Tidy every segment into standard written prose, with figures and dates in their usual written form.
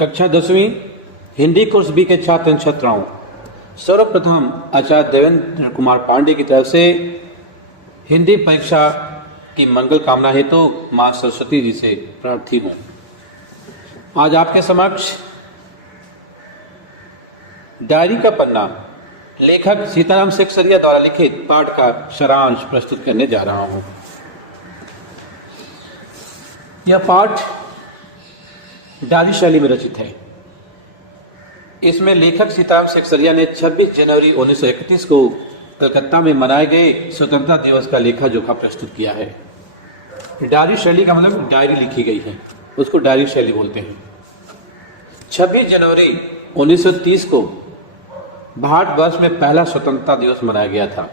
कक्षा 10वीं Hindi course B के छात्र छात्राओं, सर्वप्रथम आचार्य देवेंद्र कुमार पांडे की तरफ से हिंदी परीक्षा की मंगल कामना हेतु मां सरस्वती जी से प्रार्थी हूं। आज आपके समक्ष डायरी का पन्ना लेखक सीताराम सेक्सरिया द्वारा लिखित पाठ का सारांश प्रस्तुत करने जा रहा हूं। यह पाठ डायरी शैली में रचित है। इसमें लेखक सीताराम सेक्सरिया ने 26 जनवरी 1931 को कलकत्ता में मनाए गए स्वतंत्रता दिवस का लेखा जोखा प्रस्तुत किया है। डायरी शैली का मतलब डायरी लिखी गई है, उसको डायरी शैली बोलते हैं। 26 जनवरी 1930 को भारतवर्ष में पहला स्वतंत्रता दिवस मनाया गया था।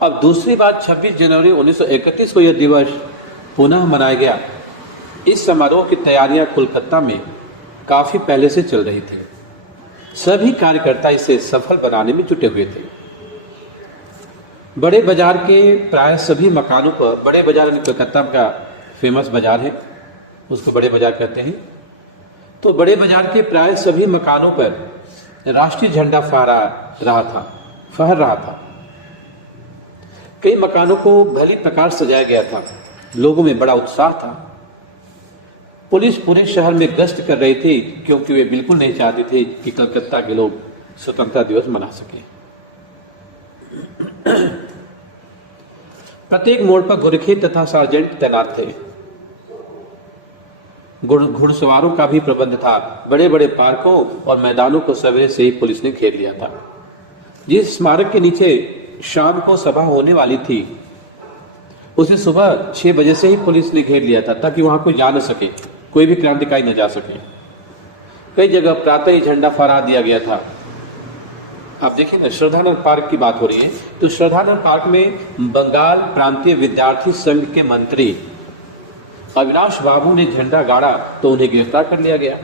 अब दूसरी बार 26 जनवरी 1931 को यह दिवस पुनः मनाया गया। इस समारोह की तैयारियां कोलकाता में काफी पहले से चल रही थी। सभी कार्यकर्ता इसे सफल बनाने में जुटे हुए थे। बड़े बाजार के प्राय सभी मकानों पर, बड़े बाजार कोलकाता का फेमस बाजार है, उसको बड़े बाजार कहते हैं, तो बड़े बाजार के प्राय सभी मकानों पर राष्ट्रीय झंडा फहर रहा था। कई मकानों को भली प्रकार सजाया गया था। लोगों में बड़ा उत्साह था। पुलिस पूरे शहर में गश्त कर रही थी क्योंकि वे बिल्कुल नहीं चाहते थे कि कलकत्ता के लोग स्वतंत्रता दिवस मना सकें। प्रत्येक मोड़ पर गोरखे तथा सार्जेंट तैनात थे। घुड़सवारों का भी प्रबंध था। बड़े बड़े पार्कों और मैदानों को सवेरे से ही पुलिस ने घेर लिया था। जिस स्मारक के नीचे शाम को सभा होने वाली थी, उसे सुबह 6 बजे से ही पुलिस ने घेर लिया था ताकि वहां कोई जा न सके, कोई भी क्रांतिकारी न जा सके। कई जगह प्रातः ही झंडा फहरा दिया गया था। आप देखिए ना, श्रद्धानंद पार्क की बात हो रही है, तो श्रद्धानंद पार्क में बंगाल प्रांतीय विद्यार्थी संघ के मंत्री अविनाश बाबू ने झंडा गाड़ा तो उन्हें गिरफ्तार कर लिया गया।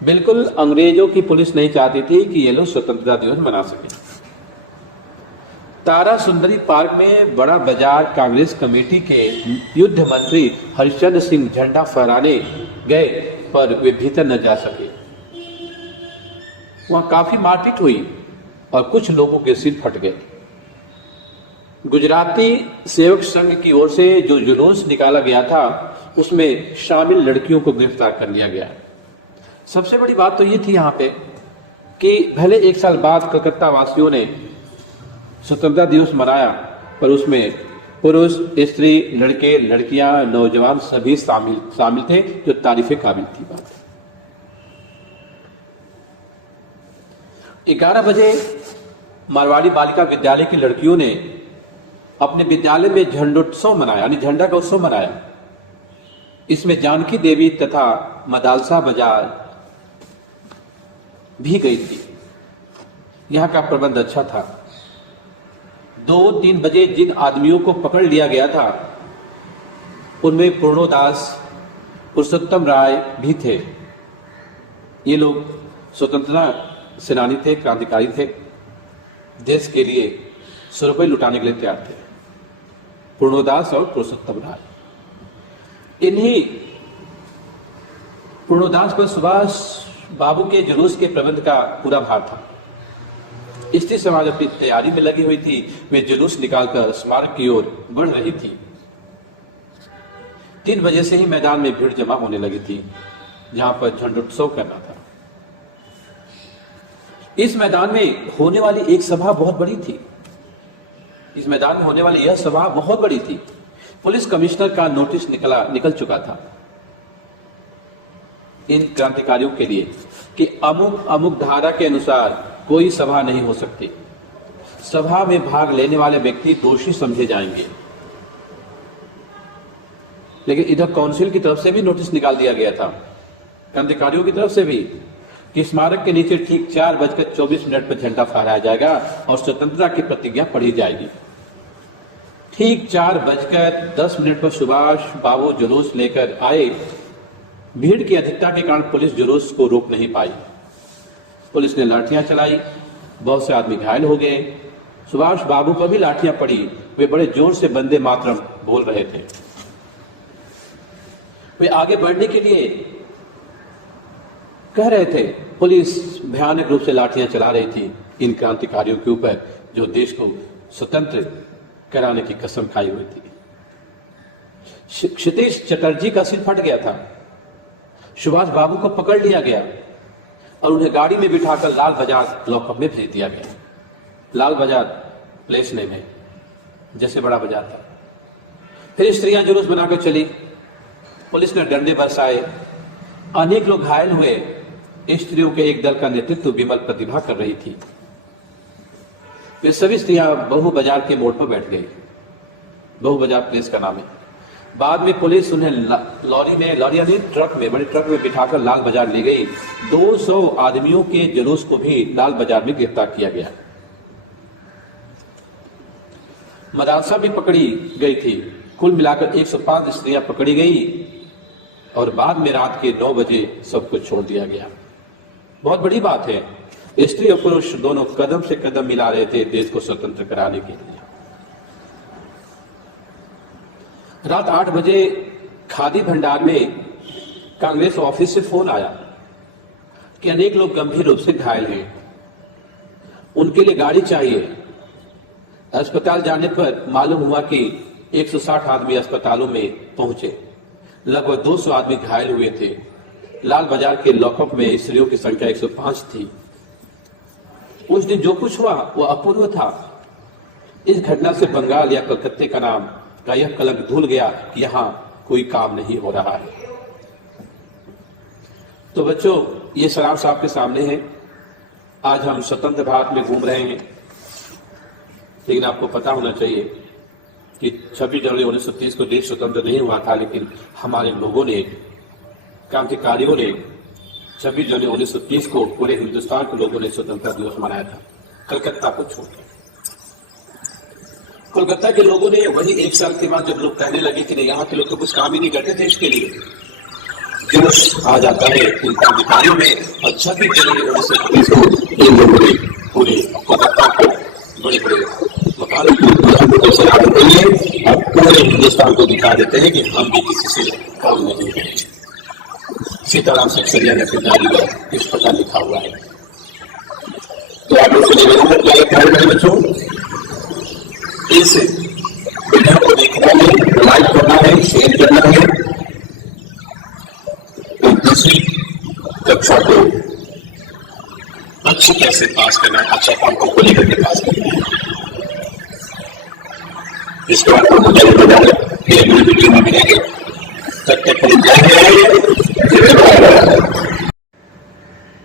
बिल्कुल अंग्रेजों की पुलिस नहीं चाहती थी कि ये लोग स्वतंत्रता दिवस मना सके। तारा सुंदरी पार्क में बड़ा बाजार कांग्रेस कमेटी के युद्ध मंत्री हरिश्चंद्र सिंह झंडा फहराने गए पर वे भीतर न जा सके। वहां काफी मारपीट हुई और कुछ लोगों के सिर फट गए। गुजराती सेवक संघ की ओर से जो जुलूस निकाला गया था, उसमें शामिल लड़कियों को गिरफ्तार कर लिया गया। सबसे बड़ी बात तो ये थी यहाँ पे कि भले एक साल बाद कलकत्ता वासियों ने स्वतंत्रता दिवस मनाया, पर उसमें पुरुष, स्त्री, लड़के, लड़कियां, नौजवान सभी शामिल थे, जो तारीफे काबिल थी बात। 11 बजे मारवाड़ी बालिका विद्यालय की लड़कियों ने अपने विद्यालय में झंडोत्सव मनाया, यानी झंडा का उत्सव मनाया। इसमें जानकी देवी तथा मदालसा बाजार भी गई थी। यहां का प्रबंध अच्छा था। 2-3 बजे जिन आदमियों को पकड़ लिया गया था, उनमें पूर्णोदास, पुरुषोत्तम राय भी थे। ये लोग स्वतंत्रता सेनानी थे, क्रांतिकारी थे, देश के लिए 100 रुपये लुटाने के लिए तैयार थे। पूर्णोदास और पुरुषोत्तम राय। इन्हीं पूर्णोदास पर सुभाष बाबू के जुलूस के प्रबंध का पूरा भार था। स्त्री समाज अपनी तैयारी में लगी हुई थी। वे जुलूस निकालकर स्मारक की ओर बढ़ रही थी। 3 बजे से ही मैदान में भीड़ जमा होने लगी थी, जहां पर झंडोत्सव करना था। इस मैदान में होने वाली एक सभा बहुत बड़ी थी। इस मैदान में होने वाली यह सभा बहुत बड़ी थी। पुलिस कमिश्नर का नोटिस निकल चुका था इन क्रांतिकारियों के लिए कि अमुक धारा के अनुसार कोई सभा नहीं हो सकती। सभा में भाग लेने वाले व्यक्ति दोषी समझे जाएंगे। लेकिन इधर काउंसिल की तरफ से भी नोटिस निकाल दिया गया था, क्रांतिकारियों की तरफ से भी, कि स्मारक के नीचे ठीक 4:24 पर झंडा फहराया जाएगा और स्वतंत्रता की प्रतिज्ञा पढ़ी जाएगी। ठीक 4:10 पर सुभाष बाबू जुलूस लेकर आए। भीड़ की अधिकता के कारण पुलिस जुलूस को रोक नहीं पाई। पुलिस ने लाठियां चलाई, बहुत से आदमी घायल हो गए। सुभाष बाबू पर भी लाठियां पड़ी। वे बड़े जोर से वंदे मातरम बोल रहे थे। वे आगे बढ़ने के लिए कह रहे थे पुलिस भयानक रूप से लाठियां चला रही थी इन क्रांतिकारियों के ऊपर जो देश को स्वतंत्र कराने की कसम खाई हुई थी। क्षितिज चटर्जी का सिर फट गया था, सुभाष बाबू को पकड़ लिया गया और उन्हें गाड़ी में बिठाकर लाल बाजार लॉकअप में भेज दिया गया। लाल बाजार प्लेस नेम है, जैसे बड़ा बाजार था। फिर स्त्रियां जुलूस बनाकर चली, पुलिस ने डंडे बरसाए, अनेक लोग घायल हुए। स्त्रियों के एक दल का नेतृत्व विमल प्रतिभा कर रही थी। वे सभी स्त्रियां बहु बाजार के मोड़ पर बैठ गई। बहु बाजार प्लेस का नाम है। बाद में पुलिस उन्हें लॉरी यानी ट्रक में, बड़े ट्रक में बिठाकर लाल बाजार ले गई। 200 आदमियों के जुलूस को भी लाल बाजार में गिरफ्तार किया गया। मदरसा भी पकड़ी गई थी। कुल मिलाकर 105 स्त्रियां पकड़ी गई और बाद में रात के 9 बजे सब कुछ छोड़ दिया गया। बहुत बड़ी बात है, स्त्री और पुरुष दोनों कदम से कदम मिला रहे थे देश को स्वतंत्र कराने के लिए। रात 8 बजे खादी भंडार में कांग्रेस ऑफिस से फोन आया कि अनेक लोग गंभीर रूप से घायल हैं, उनके लिए गाड़ी चाहिए। अस्पताल जाने पर मालूम हुआ कि 160 आदमी अस्पतालों में पहुंचे। लगभग 200 आदमी घायल हुए थे। लाल बाजार के लॉकअप में स्त्रियों की संख्या 105 थी। उस दिन जो कुछ हुआ वो अपूर्व था। इस घटना से बंगाल या कलकत्ते का नाम का यह कलंक धुल गया कि यहां कोई काम नहीं हो रहा है। तो बच्चों, ये सारांश आपके सामने है। आज हम स्वतंत्र भारत में घूम रहे हैं, लेकिन आपको पता होना चाहिए कि 26 जनवरी 1930 को देश स्वतंत्र नहीं हुआ था, लेकिन हमारे लोगों ने, क्रांतिकारियों ने 26 जनवरी 1930 को पूरे हिंदुस्तान के लोगों ने स्वतंत्रता दिवस मनाया था, कलकत्ता को छोड़कर। कोलकाता के लोगों ने वही 1 साल के बाद जब लोग कहने लगे कि नहीं, यहाँ के लोग तो कुछ काम ही नहीं करते थे इसके लिए, जोश आ जाता है इन क्रांतिकारियों में। और 26 जनवरी 1930 को इन लोगों ने पूरे कोलकाता को बड़े बड़े मकानों को सजाने के लिए अब पूरे हिंदुस्तान को दिखा देते हैं कि हम भी किसी से काम नहीं है। सीताराम सक्सेरिया ने अपनी डायरी में इस प्रकार लिखा हुआ है। तो आप लोग निवेदन बच्चों, इस वीडियो को देखना है, लाइक करना है, शेयर करना है। तो 10वीं कक्षा को अच्छी कैसे पास करना है, अच्छा अंकों को लेकर के पास करना है। इसके बाद हम अगली वीडियो में मिलेंगे। तब तक के लिए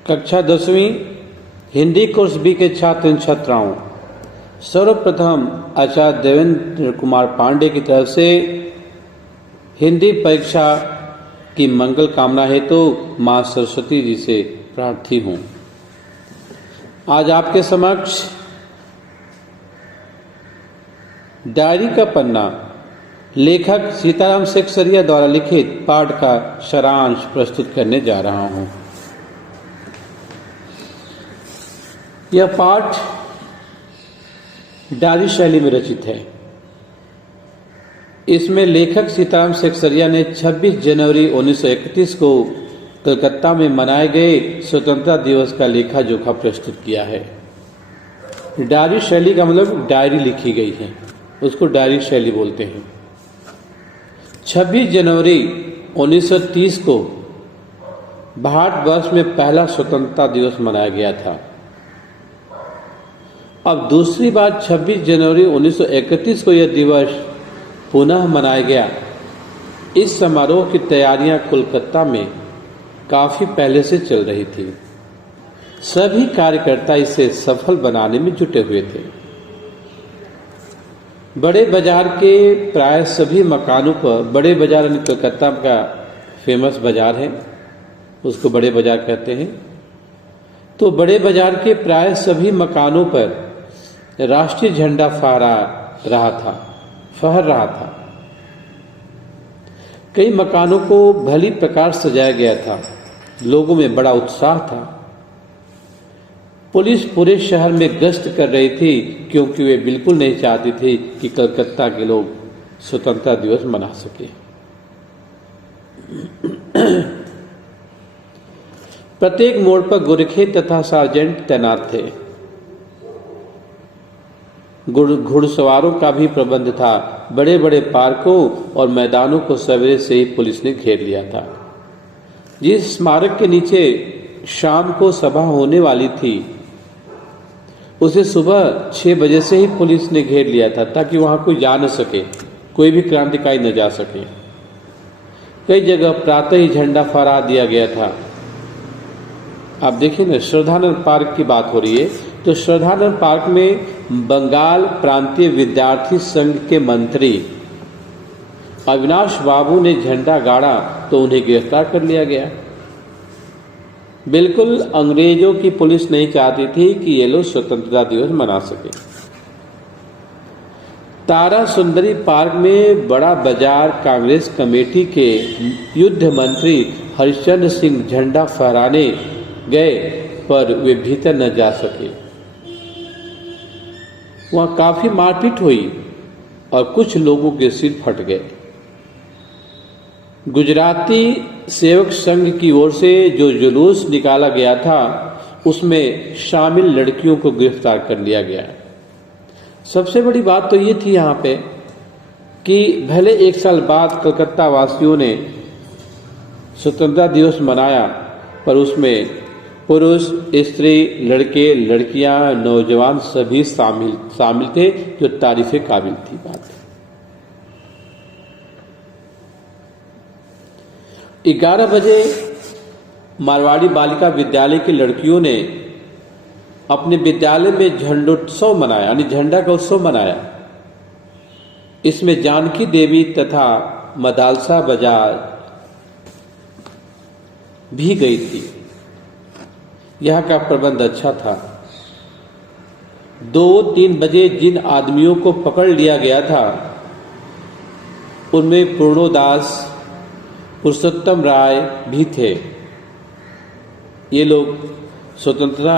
कक्षा 10वीं हिंदी कोर्स बी के छात्र छात्राओं, सर्वप्रथम आचार्य देवेंद्र कुमार पांडे की तरफ से हिंदी परीक्षा की मंगल कामना हेतु मां सरस्वती जी से प्रार्थी हूं। आज आपके समक्ष डायरी का पन्ना लेखक सीताराम सक्सेरिया द्वारा लिखित पाठ का सारांश प्रस्तुत करने जा रहा हूं। यह पाठ डायरी शैली में रचित है। इसमें लेखक सीताराम सक्सेरिया ने 26 जनवरी 1931 को कलकत्ता में मनाए गए स्वतंत्रता दिवस का लेखा जोखा प्रस्तुत किया है। डायरी शैली का मतलब डायरी लिखी गई है, उसको डायरी शैली बोलते हैं। 26 जनवरी 1930 को भारतवर्ष में पहला स्वतंत्रता दिवस मनाया गया था। अब दूसरी बार 26 जनवरी 1931 को यह दिवस पुनः मनाया गया। इस समारोह की तैयारियां कोलकाता में काफी पहले से चल रही थी। सभी कार्यकर्ता इसे सफल बनाने में जुटे हुए थे। बड़े बाजार के प्राय सभी मकानों पर, बड़े बाजार यानी कोलकाता का फेमस बाजार है, उसको बड़े बाजार कहते हैं। तो बड़े बाजार के प्राय सभी मकानों पर राष्ट्रीय झंडा फहर रहा था। कई मकानों को भली प्रकार सजाया गया था। लोगों में बड़ा उत्साह था। पुलिस पूरे शहर में गश्त कर रही थी, क्योंकि वे बिल्कुल नहीं चाहती थी कि कलकत्ता के लोग स्वतंत्रता दिवस मना सके। प्रत्येक मोड़ पर गोरखे तथा सार्जेंट तैनात थे। घुड़सवारों का भी प्रबंध था। बड़े बड़े पार्कों और मैदानों को सवेरे से ही पुलिस ने घेर लिया था। जिस स्मारक के नीचे शाम को सभा होने वाली थी, उसे सुबह 6 बजे से ही पुलिस ने घेर लिया था, ताकि वहां कोई जा न सके, कोई भी क्रांतिकारी न जा सके। कई जगह प्रातः ही झंडा फहरा दिया गया था। आप देखिए ना, श्रद्धानंद पार्क की बात हो रही है, तो श्रद्धानंद पार्क में बंगाल प्रांतीय विद्यार्थी संघ के मंत्री अविनाश बाबू ने झंडा गाड़ा तो उन्हें गिरफ्तार कर लिया गया। बिल्कुल अंग्रेजों की पुलिस नहीं चाहती थी कि ये लोग स्वतंत्रता दिवस मना सके। तारा सुंदरी पार्क में बड़ा बाजार कांग्रेस कमेटी के युद्ध मंत्री हरिश्चंद्र सिंह झंडा फहराने गए, पर वे भीतर न जा सके। वहां काफी मारपीट हुई और कुछ लोगों के सिर फट गए। गुजराती सेवक संघ की ओर से जो जुलूस निकाला गया था, उसमें शामिल लड़कियों को गिरफ्तार कर लिया गया। सबसे बड़ी बात तो ये थी यहाँ पे कि भले 1 साल बाद कलकत्ता वासियों ने स्वतंत्रता दिवस मनाया, पर उसमें पुरुष, स्त्री, लड़के, लड़कियां, नौजवान सभी शामिल थे, जो तारीफे काबिल थी बात। 11 बजे मारवाड़ी बालिका विद्यालय की लड़कियों ने अपने विद्यालय में झंडोत्सव मनाया, यानी झंडा का उत्सव मनाया। इसमें जानकी देवी तथा मदालसा बाजार भी गई थी। यह का प्रबंध अच्छा था। 2-3 बजे जिन आदमियों को पकड़ लिया गया था, उनमें पूर्णोदास, पुरुषोत्तम राय भी थे। ये लोग स्वतंत्रता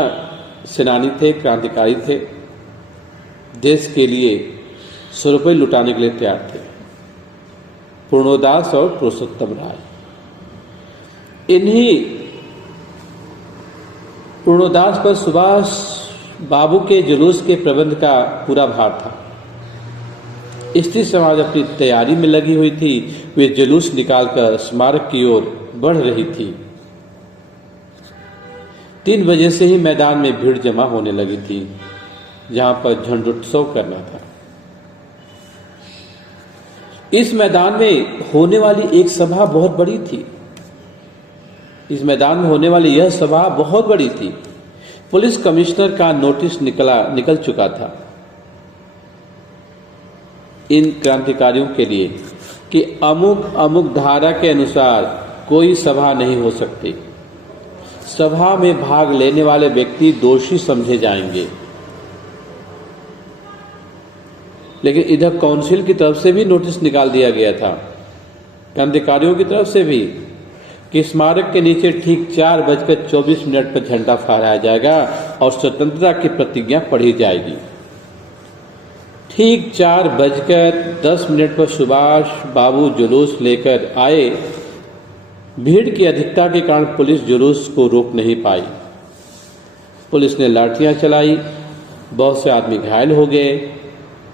सेनानी थे, क्रांतिकारी थे, देश के लिए 100 रुपये लुटाने के लिए तैयार थे। पूर्णोदास और पुरुषोत्तम राय, इन्हीं पूर्णोदास पर सुभाष बाबू के जुलूस के प्रबंध का पूरा भार था। स्त्री समाज अपनी तैयारी में लगी हुई थी। वे जुलूस निकालकर स्मारक की ओर बढ़ रही थी। 3 बजे से ही मैदान में भीड़ जमा होने लगी थी, जहां पर झंडोत्सव करना था। इस मैदान में होने वाली एक सभा बहुत बड़ी थी। इस मैदान में होने वाली यह सभा बहुत बड़ी थी। पुलिस कमिश्नर का नोटिस निकल चुका था इन क्रांतिकारियों के लिए कि अमुक धारा के अनुसार कोई सभा नहीं हो सकती। सभा में भाग लेने वाले व्यक्ति दोषी समझे जाएंगे। लेकिन इधर काउंसिल की तरफ से भी नोटिस निकाल दिया गया था, क्रांतिकारियों की तरफ से भी, कि स्मारक के नीचे ठीक 4:24 पर झंडा फहराया जाएगा और स्वतंत्रता की प्रतिज्ञा पढ़ी जाएगी। ठीक 4:10 पर सुभाष बाबू जुलूस लेकर आए। भीड़ की अधिकता के कारण पुलिस जुलूस को रोक नहीं पाई। पुलिस ने लाठियां चलाई, बहुत से आदमी घायल हो गए।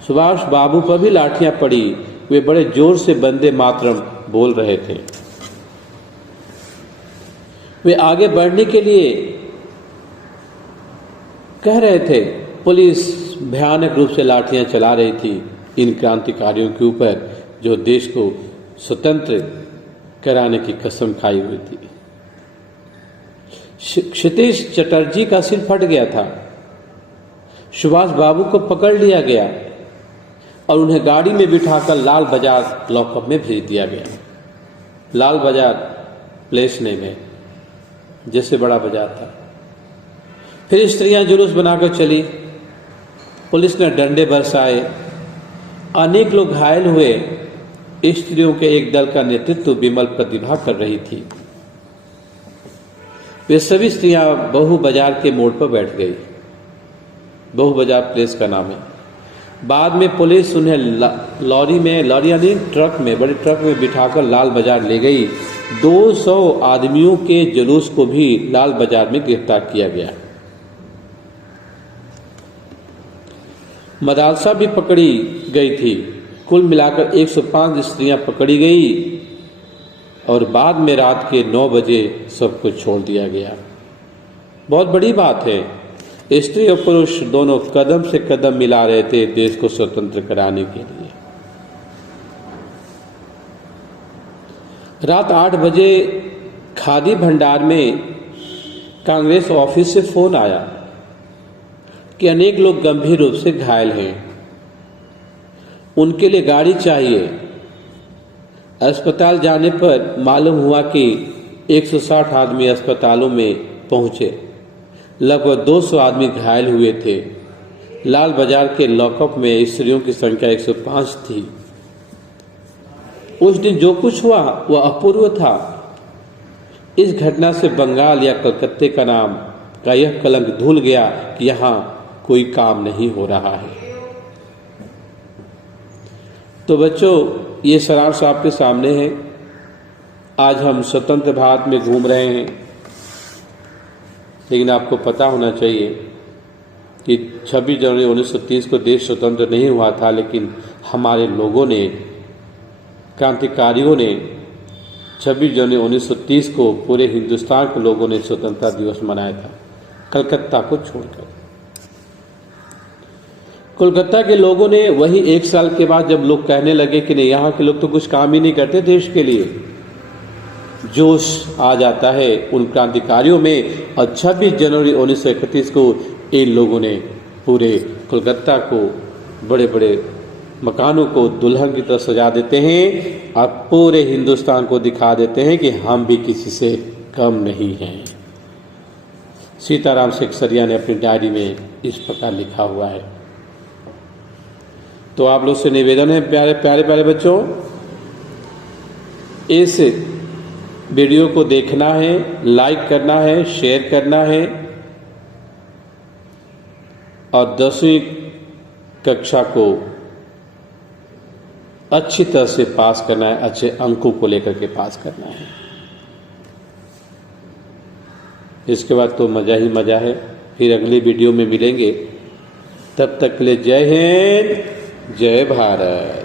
सुभाष बाबू पर भी लाठियां पड़ी। वे बड़े जोर से वंदे मातरम बोल रहे थे। वे आगे बढ़ने के लिए कह रहे थे। पुलिस भयानक रूप से लाठियां चला रही थी इन क्रांतिकारियों के ऊपर, जो देश को स्वतंत्र कराने की कसम खाई हुई थी। क्षितिज चटर्जी का सिर फट गया था। सुभाष बाबू को पकड़ लिया गया और उन्हें गाड़ी में बिठाकर लाल बाजार लॉकअप में भेज दिया गया। लाल बाजार प्लेस नेम है, जैसे बड़ा बाजार था। फिर स्त्रियां जुलूस बनाकर चली। पुलिस ने डंडे बरसाए। अनेक लोग घायल हुए। स्त्रियों के एक दल का नेतृत्व विमल प्रतिभा कर रही थी। वे सभी स्त्रियां बहु बाजार के मोड़ पर बैठ गई। बहु बाजार प्लेस का नाम है। बाद में पुलिस उन्हें लॉरी यानी ट्रक में, बड़े ट्रक में बिठाकर लाल बाजार ले गई 200 आदमियों के जुलूस को भी लाल बाजार में गिरफ्तार किया गया। मदरसा भी पकड़ी गई थी। कुल मिलाकर 105 स्त्रियां पकड़ी गई और बाद में रात के 9 बजे सब कुछ छोड़ दिया गया। बहुत बड़ी बात है। स्त्री और पुरुष दोनों कदम से कदम मिला रहे थे देश को स्वतंत्र कराने के लिए। रात 8 बजे खादी भंडार में कांग्रेस ऑफिस से फोन आया कि अनेक लोग गंभीर रूप से घायल हैं, उनके लिए गाड़ी चाहिए। अस्पताल जाने पर मालूम हुआ कि 160 आदमी अस्पतालों में पहुंचे। लगभग 200 आदमी घायल हुए थे। लाल बाजार के लॉकअप में स्त्रियों की संख्या 105 थी। उस दिन जो कुछ हुआ वह अपूर्व था। इस घटना से बंगाल या कलकत्ते का नाम का यह कलंक धुल गया कि यहाँ कोई काम नहीं हो रहा है। तो बच्चों, ये सारांश आपके सामने है। आज हम स्वतंत्र भारत में घूम रहे हैं, लेकिन आपको पता होना चाहिए कि 26 जनवरी 1930 को देश स्वतंत्र नहीं हुआ था, लेकिन हमारे लोगों ने, क्रांतिकारियों ने 26 जनवरी 1930 को पूरे हिंदुस्तान के लोगों ने स्वतंत्रता दिवस मनाया था, कलकत्ता को छोड़कर। कोलकाता के लोगों ने वही 1 साल के बाद जब लोग कहने लगे कि नहीं, यहाँ के लोग तो कुछ काम ही नहीं करते देश के लिए, जोश आ जाता है उन क्रांतिकारियों में। और 26 जनवरी 1931 को इन लोगों ने पूरे कोलकाता को, बड़े बड़े मकानों को दुल्हन की तरह सजा देते हैं और पूरे हिंदुस्तान को दिखा देते हैं कि हम भी किसी से कम नहीं हैं। सीताराम सेक्सरिया ने अपनी डायरी में इस प्रकार लिखा हुआ है। तो आप लोग से निवेदन है प्यारे प्यारे प्यारे बच्चों, इस वीडियो को देखना है, लाइक करना है, शेयर करना है और 10वीं कक्षा को अच्छी तरह से पास करना है, अच्छे अंकों को लेकर के पास करना है। इसके बाद तो मज़ा ही मज़ा है। फिर अगली वीडियो में मिलेंगे। तब तक के लिए जय हिंद, जय भारत।